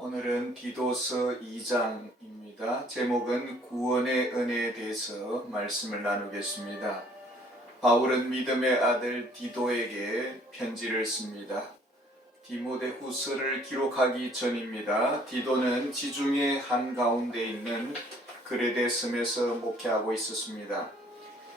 오늘은 디도서 2장입니다. 제목은 구원의 은혜에 대해서 말씀을 나누겠습니다. 바울은 믿음의 아들 디도에게 편지를 씁니다. 디모데후서를 기록하기 전입니다. 디도는 지중해 한가운데 있는 그레데 섬에서 목회하고 있었습니다.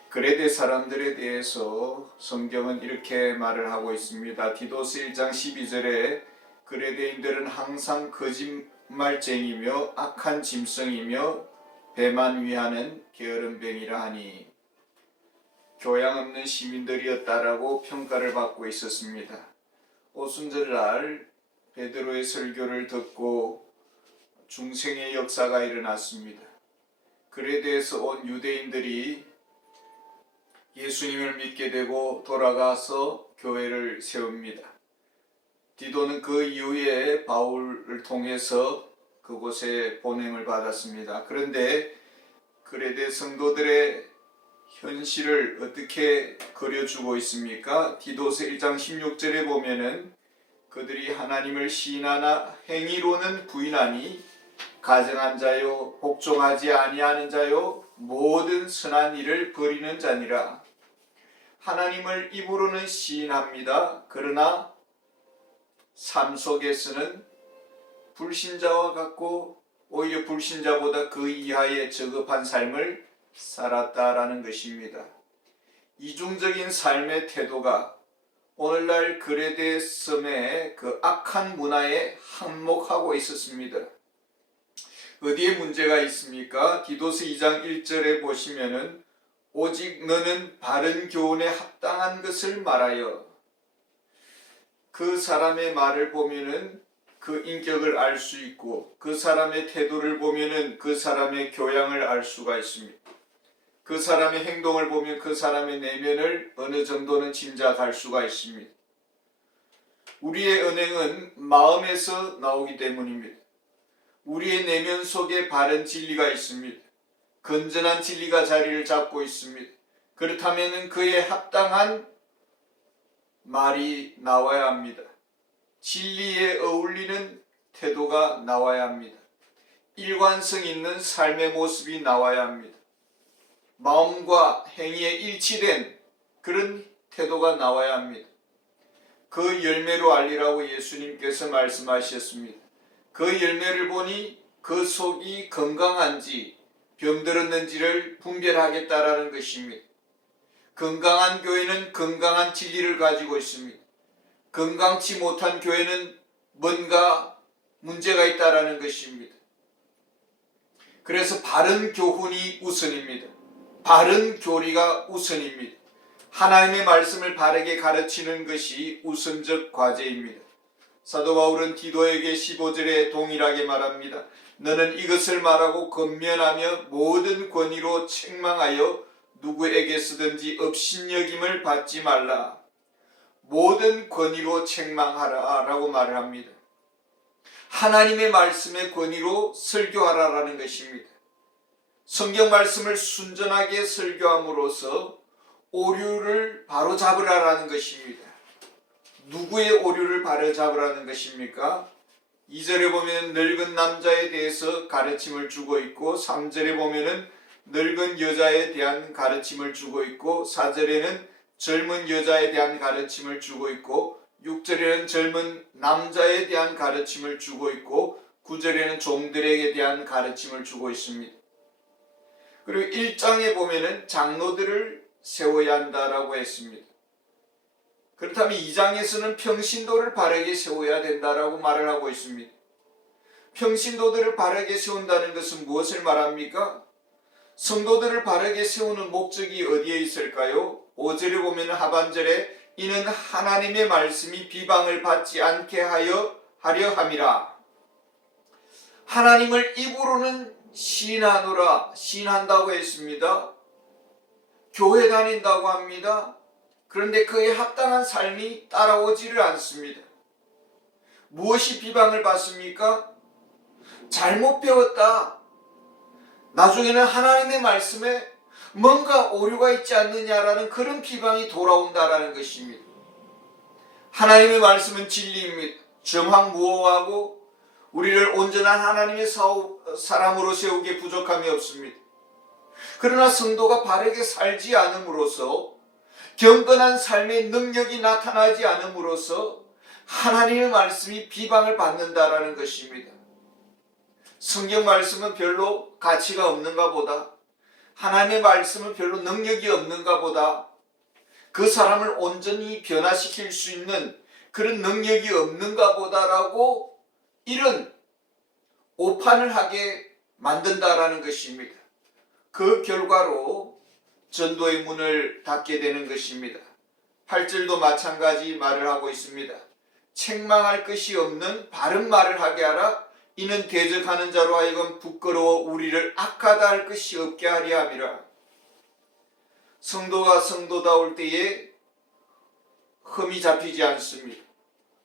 그레데 사람들에 대해서 성경은 이렇게 말을 하고 있습니다. 디도서 1장 12절에 그레데인들은 항상 거짓말쟁이며 악한 짐승이며 배만 위하는 게으름뱅이라 하니 교양 없는 시민들이었다라고 평가를 받고 있었습니다. 오순절날 베드로의 설교를 듣고 중생의 역사가 일어났습니다. 그레데에서 온 유대인들이 예수님을 믿게 되고 돌아가서 교회를 세웁니다. 디도는 그 이후에 바울을 통해서 그곳에 보냄을 받았습니다. 그런데 그레데 성도들의 현실을 어떻게 그려주고 있습니까? 디도서 1장 16절에 보면은 그들이 하나님을 시인하나 행위로는 부인하니 가증한 자요 복종하지 아니하는 자요 모든 선한 일을 버리는 자니라. 하나님을 입으로는 시인합니다. 그러나 삶 속에서는 불신자와 같고 오히려 불신자보다 그 이하의 저급한 삶을 살았다라는 것입니다. 이중적인 삶의 태도가 오늘날 그레데 섬의 그 악한 문화에 한몫하고 있었습니다. 어디에 문제가 있습니까? 디도서 2장 1절에 보시면은 오직 너는 바른 교훈에 합당한 것을 말하여, 그 사람의 말을 보면은 그 인격을 알 수 있고 그 사람의 태도를 보면은 그 사람의 교양을 알 수가 있습니다. 그 사람의 행동을 보면 그 사람의 내면을 어느 정도는 짐작할 수가 있습니다. 우리의 은행은 마음에서 나오기 때문입니다. 우리의 내면 속에 바른 진리가 있습니다. 건전한 진리가 자리를 잡고 있습니다. 그렇다면 그에 합당한 말이 나와야 합니다. 진리에 어울리는 태도가 나와야 합니다. 일관성 있는 삶의 모습이 나와야 합니다. 마음과 행위에 일치된 그런 태도가 나와야 합니다. 그 열매로 알리라고 예수님께서 말씀하셨습니다. 그 열매를 보니 그 속이 건강한지 병들었는지를 분별하겠다라는 것입니다. 건강한 교회는 건강한 진리를 가지고 있습니다. 건강치 못한 교회는 뭔가 문제가 있다라는 것입니다. 그래서 바른 교훈이 우선입니다. 바른 교리가 우선입니다. 하나님의 말씀을 바르게 가르치는 것이 우선적 과제입니다. 사도 바울은 디도에게 15절에 동일하게 말합니다. 너는 이것을 말하고 권면하며 모든 권위로 책망하여 누구에게서든지 업신여김을 받지 말라. 모든 권위로 책망하라 라고 말을 합니다. 하나님의 말씀의 권위로 설교하라라는 것입니다. 성경 말씀을 순전하게 설교함으로써 오류를 바로잡으라라는 것입니다. 누구의 오류를 바로잡으라는 것입니까? 2절에 보면 늙은 남자에 대해서 가르침을 주고 있고 3절에 보면은 늙은 여자에 대한 가르침을 주고 있고 4절에는 젊은 여자에 대한 가르침을 주고 있고 6절에는 젊은 남자에 대한 가르침을 주고 있고 9절에는 종들에게 대한 가르침을 주고 있습니다. 그리고 1장에 보면은 장로들을 세워야 한다라고 했습니다. 그렇다면 2장에서는 평신도를 바르게 세워야 된다라고 말을 하고 있습니다. 평신도들을 바르게 세운다는 것은 무엇을 말합니까? 성도들을 바르게 세우는 목적이 어디에 있을까요? 5절에 보면 하반절에 이는 하나님의 말씀이 비방을 받지 않게 하려 함이라. 하나님을 입으로는 시인하노라, 시인한다고 했습니다. 교회 다닌다고 합니다. 그런데 그에 합당한 삶이 따라오지를 않습니다. 무엇이 비방을 받습니까? 잘못 배웠다. 나중에는 하나님의 말씀에 뭔가 오류가 있지 않느냐라는 그런 비방이 돌아온다라는 것입니다. 하나님의 말씀은 진리입니다. 정확무오하고 우리를 온전한 하나님의 사람으로 세우기에 부족함이 없습니다. 그러나 성도가 바르게 살지 않음으로써, 경건한 삶의 능력이 나타나지 않음으로써 하나님의 말씀이 비방을 받는다라는 것입니다. 성경 말씀은 별로 가치가 없는가 보다, 하나님의 말씀은 별로 능력이 없는가 보다, 그 사람을 온전히 변화시킬 수 있는 그런 능력이 없는가 보다라고 이런 오판을 하게 만든다라는 것입니다. 그 결과로 전도의 문을 닫게 되는 것입니다. 8절도 마찬가지 말을 하고 있습니다. 책망할 것이 없는 바른 말을 하게 하라. 이는 대적하는 자로 하여금 부끄러워 우리를 악하다 할 것이 없게 하려 함이라. 성도가 성도다울 때에 흠이 잡히지 않습니다.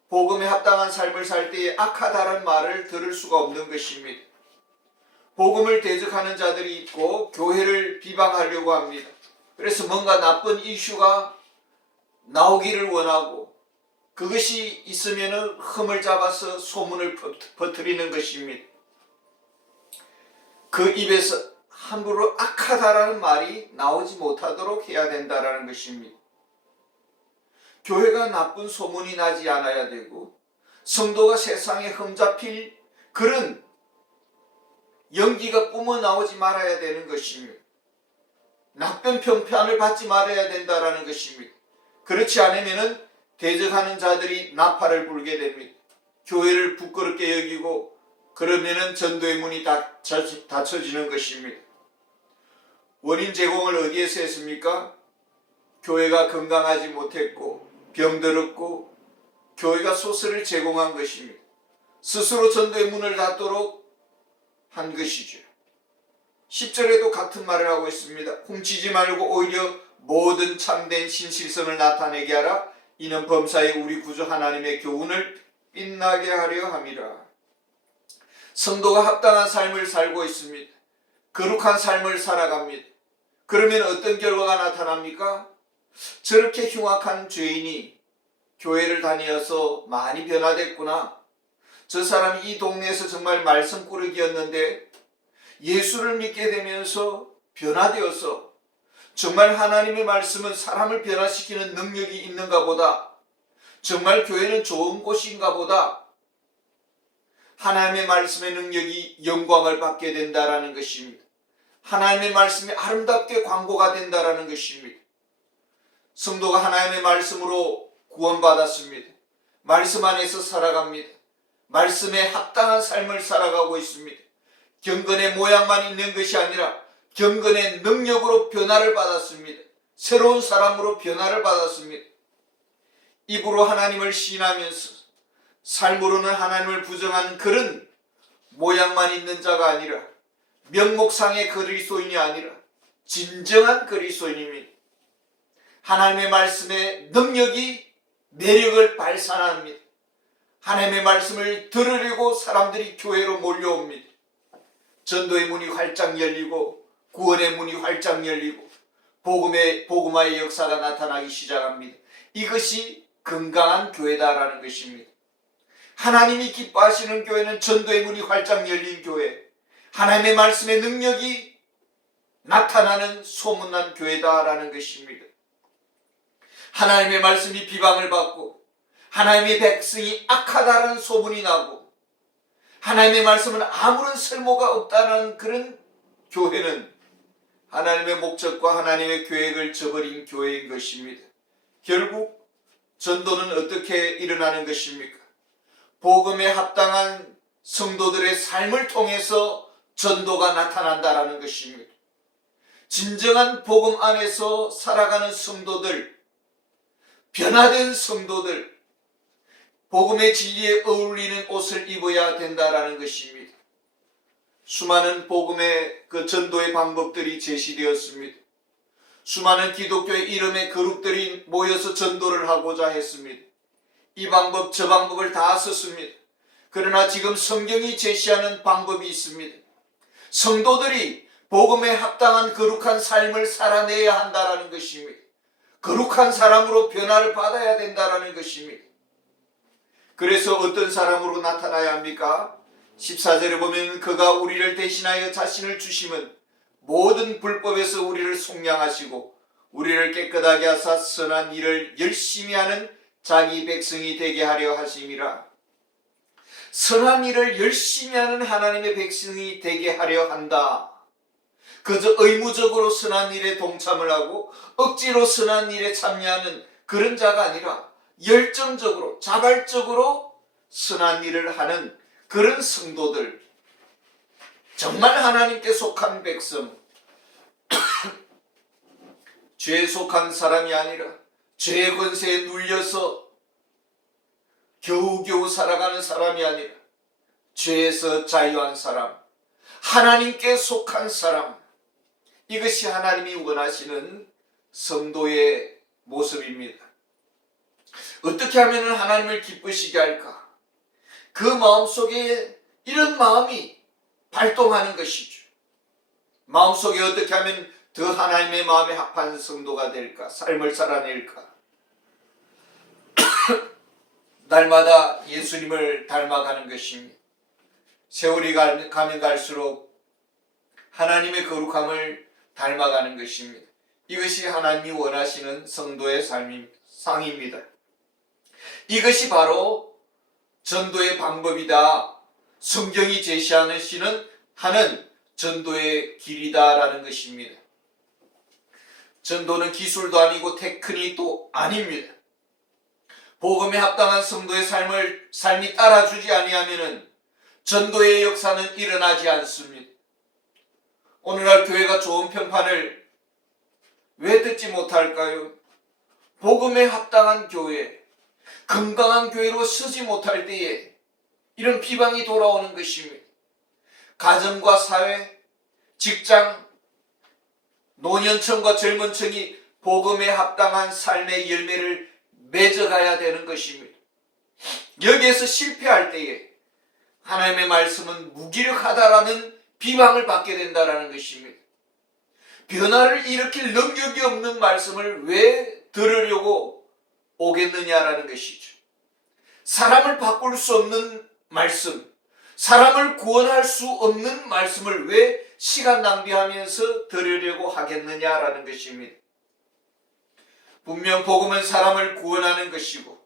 복음에 합당한 삶을 살 때에 악하다는 말을 들을 수가 없는 것입니다. 복음을 대적하는 자들이 있고 교회를 비방하려고 합니다. 그래서 뭔가 나쁜 이슈가 나오기를 원하고, 그것이 있으면 흠을 잡아서 소문을 퍼뜨리는 것입니다. 그 입에서 함부로 악하다라는 말이 나오지 못하도록 해야 된다는 것입니다. 교회가 나쁜 소문이 나지 않아야 되고, 성도가 세상에 흠잡힐 그런 연기가 뿜어나오지 말아야 되는 것입니다. 나쁜 평판을 받지 말아야 된다는 것입니다. 그렇지 않으면 대적하는 자들이 나팔을 불게 됩니다. 교회를 부끄럽게 여기고, 그러면 전도의 문이 닫혀지는 것입니다. 원인 제공을 어디에서 했습니까? 교회가 건강하지 못했고 병들었고 교회가 소설을 제공한 것입니다. 스스로 전도의 문을 닫도록 한 것이죠. 10절에도 같은 말을 하고 있습니다. 훔치지 말고 오히려 모든 참된 신실성을 나타내게 하라. 이는 범사에 우리 구주 하나님의 교훈을 빛나게 하려 함이라. 성도가 합당한 삶을 살고 있습니다. 거룩한 삶을 살아갑니다. 그러면 어떤 결과가 나타납니까? 저렇게 흉악한 죄인이 교회를 다니어서 많이 변화됐구나. 저 사람이 이 동네에서 정말 말썽꾸러기였는데 예수를 믿게 되면서 변화되어서 정말 하나님의 말씀은 사람을 변화시키는 능력이 있는가 보다. 정말 교회는 좋은 곳인가 보다. 하나님의 말씀의 능력이 영광을 받게 된다라는 것입니다. 하나님의 말씀이 아름답게 광고가 된다라는 것입니다. 성도가 하나님의 말씀으로 구원받았습니다. 말씀 안에서 살아갑니다. 말씀에 합당한 삶을 살아가고 있습니다. 경건의 모양만 있는 것이 아니라 경건의 능력으로 변화를 받았습니다. 새로운 사람으로 변화를 받았습니다. 입으로 하나님을 시인하면서 삶으로는 하나님을 부정하는 그런 모양만 있는 자가 아니라 명목상의 그리스도인이 아니라 진정한 그리스도인입니다. 하나님의 말씀의 능력이 매력을 발산합니다. 하나님의 말씀을 들으려고 사람들이 교회로 몰려옵니다. 전도의 문이 활짝 열리고 구원의 문이 활짝 열리고 복음화의 역사가 나타나기 시작합니다. 이것이 건강한 교회다라는 것입니다. 하나님이 기뻐하시는 교회는 전도의 문이 활짝 열린 교회, 하나님의 말씀의 능력이 나타나는 소문난 교회다라는 것입니다. 하나님의 말씀이 비방을 받고 하나님의 백성이 악하다라는 소문이 나고 하나님의 말씀은 아무런 쓸모가 없다는 그런 교회는 하나님의 목적과 하나님의 계획을 저버린 교회인 것입니다. 결국 전도는 어떻게 일어나는 것입니까? 복음에 합당한 성도들의 삶을 통해서 전도가 나타난다라는 것입니다. 진정한 복음 안에서 살아가는 성도들, 변화된 성도들, 복음의 진리에 어울리는 옷을 입어야 된다라는 것입니다. 수많은 복음의 전도의 방법들이 제시되었습니다. 수많은 기독교의 이름의 그룹들이 모여서 전도를 하고자 했습니다. 이 방법 저 방법을 다 썼습니다. 그러나 지금 성경이 제시하는 방법이 있습니다. 성도들이 복음에 합당한 거룩한 삶을 살아내야 한다는 것입니다. 거룩한 사람으로 변화를 받아야 된다는 것입니다. 그래서 어떤 사람으로 나타나야 합니까? 14절에 보면 그가 우리를 대신하여 자신을 주심은 모든 불법에서 우리를 속량하시고 우리를 깨끗하게 하사 선한 일을 열심히 하는 자기 백성이 되게 하려 하심이라. 선한 일을 열심히 하는 하나님의 백성이 되게 하려 한다. 그저 의무적으로 선한 일에 동참을 하고 억지로 선한 일에 참여하는 그런 자가 아니라 열정적으로 자발적으로 선한 일을 하는 그런 성도들, 정말 하나님께 속한 백성, 죄에 속한 사람이 아니라 죄의 권세에 눌려서 겨우겨우 살아가는 사람이 아니라 죄에서 자유한 사람, 하나님께 속한 사람, 이것이 하나님이 원하시는 성도의 모습입니다. 어떻게 하면 하나님을 기쁘시게 할까? 그 마음속에 이런 마음이 발동하는 것이죠. 마음속에 어떻게 하면 더 하나님의 마음에 합한 성도가 될까? 삶을 살아낼까? 날마다 예수님을 닮아가는 것입니다. 세월이 가면 갈수록 하나님의 거룩함을 닮아가는 것입니다. 이것이 하나님이 원하시는 성도의 상입니다. 이것이 바로 전도의 방법이다. 성경이 제시하는 하는 전도의 길이다라는 것입니다. 전도는 기술도 아니고 테크닉도 아닙니다. 복음에 합당한 성도의 삶이 따라주지 아니하면은 전도의 역사는 일어나지 않습니다. 오늘날 교회가 좋은 평판을 왜 듣지 못할까요? 복음에 합당한 교회, 건강한 교회로 서지 못할 때에 이런 비방이 돌아오는 것입니다. 가정과 사회, 직장, 노년층과 젊은층이 복음에 합당한 삶의 열매를 맺어가야 되는 것입니다. 여기에서 실패할 때에 하나님의 말씀은 무기력하다라는 비방을 받게 된다는 것입니다. 변화를 일으킬 능력이 없는 말씀을 왜 들으려고 오겠느냐라는 것이죠. 사람을 바꿀 수 없는 말씀, 사람을 구원할 수 없는 말씀을 왜 시간 낭비하면서 들으려고 하겠느냐라는 것입니다. 분명 복음은 사람을 구원하는 것이고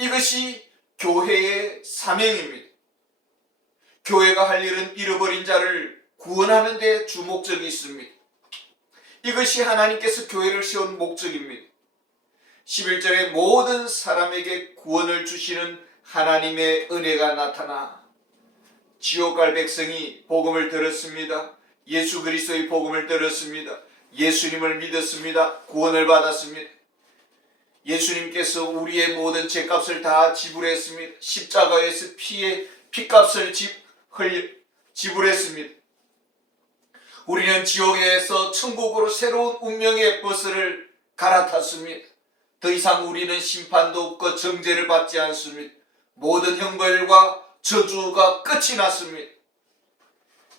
이것이 교회의 사명입니다. 교회가 할 일은 잃어버린 자를 구원하는 데 주목적이 있습니다. 이것이 하나님께서 교회를 세운 목적입니다. 11절에 모든 사람에게 구원을 주시는 하나님의 은혜가 나타나 지옥 갈 백성이 복음을 들었습니다. 예수 그리스도의 복음을 들었습니다. 예수님을 믿었습니다. 구원을 받았습니다. 예수님께서 우리의 모든 죄값을 다 지불했습니다. 십자가에서 피값을 지불했습니다. 우리는 지옥에서 천국으로 새로운 운명의 버스를 갈아탔습니다. 더 이상 우리는 심판도 없고 정죄를 받지 않습니다. 모든 형벌과 저주가 끝이 났습니다.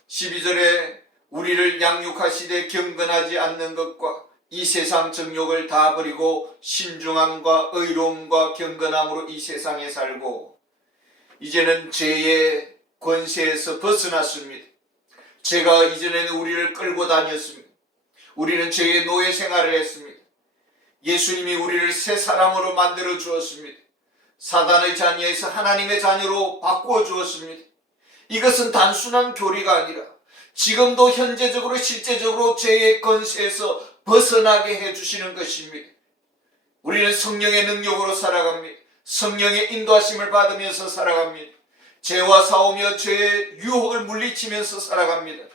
12절에 우리를 양육하시되 경건하지 않는 것과 이 세상 정욕을 다 버리고 신중함과 의로움과 경건함으로 이 세상에 살고 이제는 죄의 권세에서 벗어났습니다. 죄가 이전에는 우리를 끌고 다녔습니다. 우리는 죄의 노예 생활을 했습니다. 예수님이 우리를 새 사람으로 만들어 주었습니다. 사단의 자녀에서 하나님의 자녀로 바꾸어 주었습니다. 이것은 단순한 교리가 아니라 지금도 현재적으로 실제적으로 죄의 권세에서 벗어나게 해주시는 것입니다. 우리는 성령의 능력으로 살아갑니다. 성령의 인도하심을 받으면서 살아갑니다. 죄와 싸우며 죄의 유혹을 물리치면서 살아갑니다.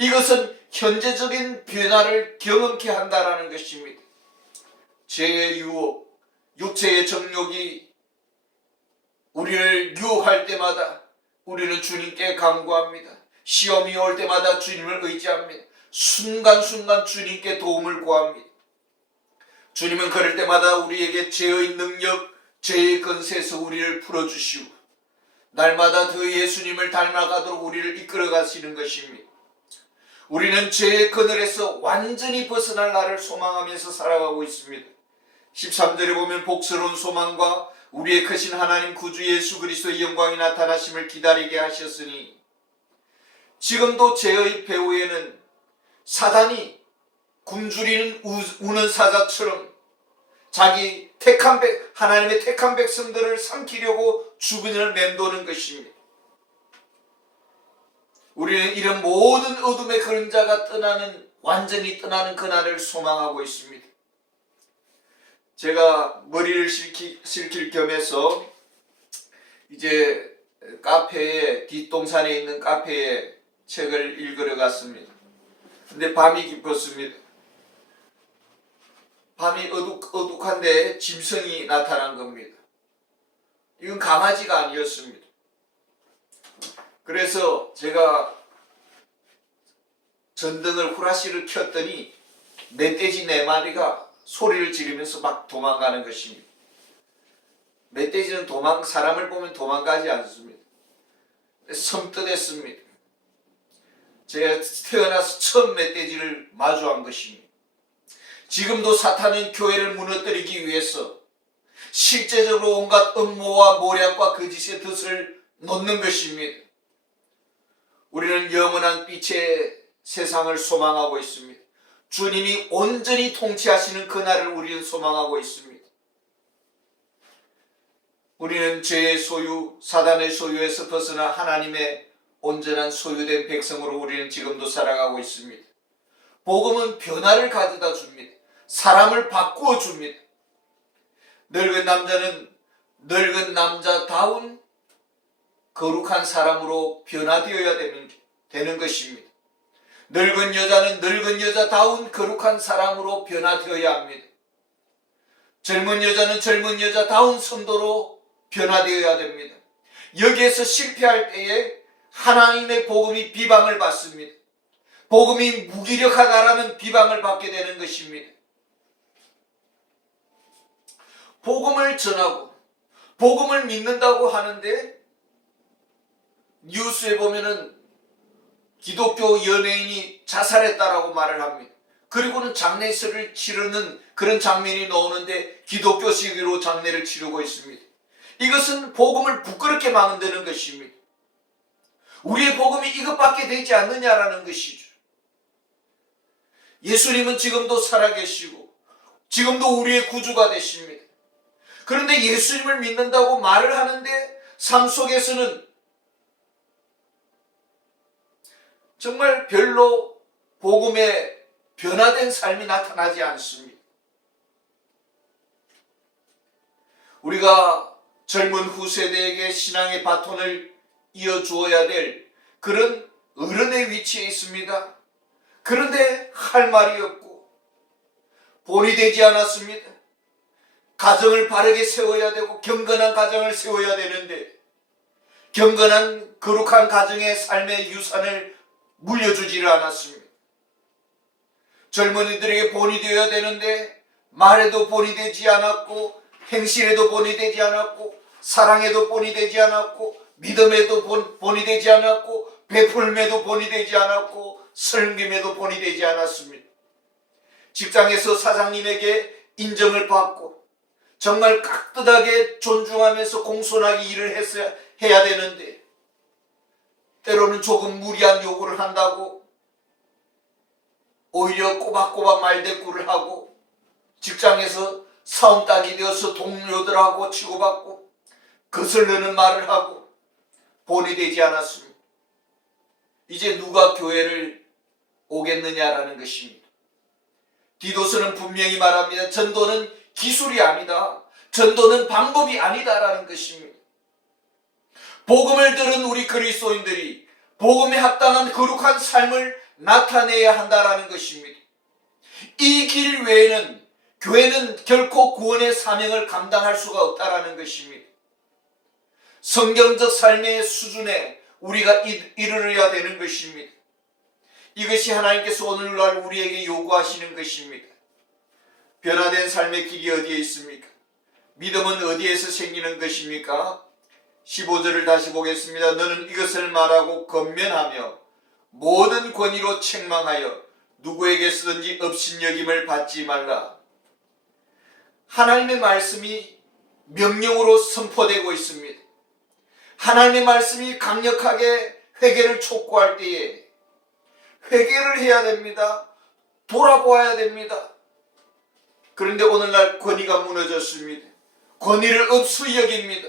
이것은 현재적인 변화를 경험케 한다는 것입니다. 죄의 유혹, 육체의 정욕이 우리를 유혹할 때마다 우리는 주님께 간구합니다. 시험이 올 때마다 주님을 의지합니다. 순간순간 주님께 도움을 구합니다. 주님은 그럴 때마다 우리에게 죄의 능력, 죄의 권세에서 우리를 풀어주시고 날마다 더 예수님을 닮아가도록 우리를 이끌어 가시는 것입니다. 우리는 죄의 그늘에서 완전히 벗어날 날을 소망하면서 살아가고 있습니다. 13절에 보면 복스러운 소망과 우리의 크신 하나님 구주 예수 그리스도의 영광이 나타나심을 기다리게 하셨으니 지금도 죄의 배후에는 사단이 굶주리는 우는 사자처럼 자기 하나님의 택한 백성들을 삼키려고 주변을 맴도는 것입니다. 우리는 이런 모든 어둠의 그림자가 완전히 떠나는 그날을 소망하고 있습니다. 제가 머리를 식힐 겸해서 이제 뒷동산에 있는 카페에 책을 읽으러 갔습니다. 근데 밤이 깊었습니다. 밤이 어둑한데 짐승이 나타난 겁니다. 이건 강아지가 아니었습니다. 그래서 제가 전등을 후라시를 켰더니 멧돼지 4마리가 소리를 지르면서 막 도망가는 것입니다. 멧돼지는 사람을 보면 도망가지 않습니다. 섬뜩했습니다. 제가 태어나서 처음 멧돼지를 마주한 것입니다. 지금도 사탄은 교회를 무너뜨리기 위해서 실제적으로 온갖 음모와 모략과 거짓의 덫을 놓는 것입니다. 우리는 영원한 빛의 세상을 소망하고 있습니다. 주님이 온전히 통치하시는 그날을 우리는 소망하고 있습니다. 우리는 죄의 소유, 사단의 소유에서 벗어나 하나님의 온전한 소유된 백성으로 우리는 지금도 살아가고 있습니다. 복음은 변화를 가져다 줍니다. 사람을 바꾸어 줍니다. 늙은 남자는 늙은 남자다운 거룩한 사람으로 변화되어야 되는 것입니다. 늙은 여자는 늙은 여자다운 거룩한 사람으로 변화되어야 합니다. 젊은 여자는 젊은 여자다운 성도로 변화되어야 됩니다. 여기에서 실패할 때에 하나님의 복음이 비방을 받습니다. 복음이 무기력하다라는 비방을 받게 되는 것입니다. 복음을 전하고 복음을 믿는다고 하는데 뉴스에 보면은 기독교 연예인이 자살했다라고 말을 합니다. 그리고는 장례식을 치르는 그런 장면이 나오는데 기독교식으로 장례를 치르고 있습니다. 이것은 복음을 부끄럽게 만드는 것입니다. 우리의 복음이 이것밖에 되지 않느냐라는 것이죠. 예수님은 지금도 살아계시고 지금도 우리의 구주가 되십니다. 그런데 예수님을 믿는다고 말을 하는데 삶 속에서는 정말 별로 복음에 변화된 삶이 나타나지 않습니다. 우리가 젊은 후세대에게 신앙의 바톤을 이어주어야 될 그런 어른의 위치에 있습니다. 그런데 할 말이 없고 본이 되지 않았습니다. 가정을 바르게 세워야 되고 경건한 가정을 세워야 되는데 경건한 거룩한 가정의 삶의 유산을 물려주지를 않았습니다. 젊은이들에게 본이 되어야 되는데 말에도 본이 되지 않았고 행실에도 본이 되지 않았고 사랑에도 본이 되지 않았고 믿음에도 본이 되지 않았고 베풀음에도 본이 되지 않았고 섬김에도 본이 되지 않았습니다. 직장에서 사장님에게 인정을 받고 정말 깍듯하게 존중하면서 공손하게 일을 해야 되는데 때로는 조금 무리한 요구를 한다고 오히려 꼬박꼬박 말대꾸를 하고 직장에서 사움딱이 되어서 동료들하고 치고받고 거슬리는 말을 하고 본이 되지 않았습니다. 이제 누가 교회를 오겠느냐라는 것입니다. 디도서는 분명히 말합니다. 전도는 기술이 아니다. 전도는 방법이 아니다라는 것입니다. 복음을 들은 우리 그리스도인들이 복음에 합당한 거룩한 삶을 나타내야 한다라는 것입니다. 이 길 외에는 교회는 결코 구원의 사명을 감당할 수가 없다라는 것입니다. 성경적 삶의 수준에 우리가 이르러야 되는 것입니다. 이것이 하나님께서 오늘날 우리에게 요구하시는 것입니다. 변화된 삶의 길이 어디에 있습니까? 믿음은 어디에서 생기는 것입니까? 15절을 다시 보겠습니다. 너는 이것을 말하고 권면하며 모든 권위로 책망하여 누구에게 쓰든지 업신여김을 받지 말라. 하나님의 말씀이 명령으로 선포되고 있습니다. 하나님의 말씀이 강력하게 회개를 촉구할 때에 회개를 해야 됩니다. 돌아보아야 됩니다. 그런데 오늘날 권위가 무너졌습니다. 권위를 없이 여깁니다.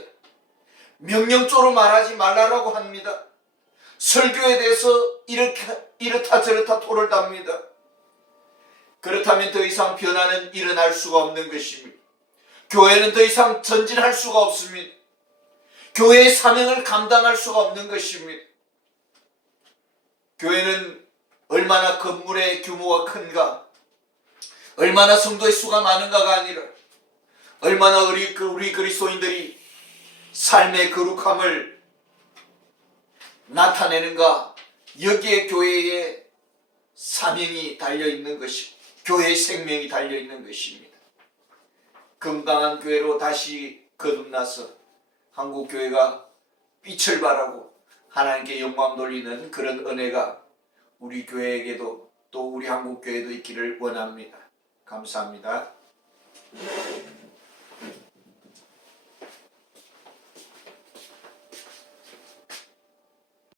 명령조로 말하지 말라라고 합니다. 설교에 대해서 이렇다 저렇다 토를 답니다. 그렇다면 더 이상 변화는 일어날 수가 없는 것입니다. 교회는 더 이상 전진할 수가 없습니다. 교회의 사명을 감당할 수가 없는 것입니다. 교회는 얼마나 건물의 규모가 큰가, 얼마나 성도의 수가 많은가가 아니라 얼마나 우리 그리스도인들이 삶의 거룩함을 나타내는가, 여기에 교회의 사명이 달려있는 것이고 교회의 생명이 달려있는 것입니다. 건강한 교회로 다시 거듭나서 한국교회가 빛을 발하고 하나님께 영광 돌리는 그런 은혜가 우리 교회에게도 또 우리 한국교회도 있기를 원합니다. 감사합니다.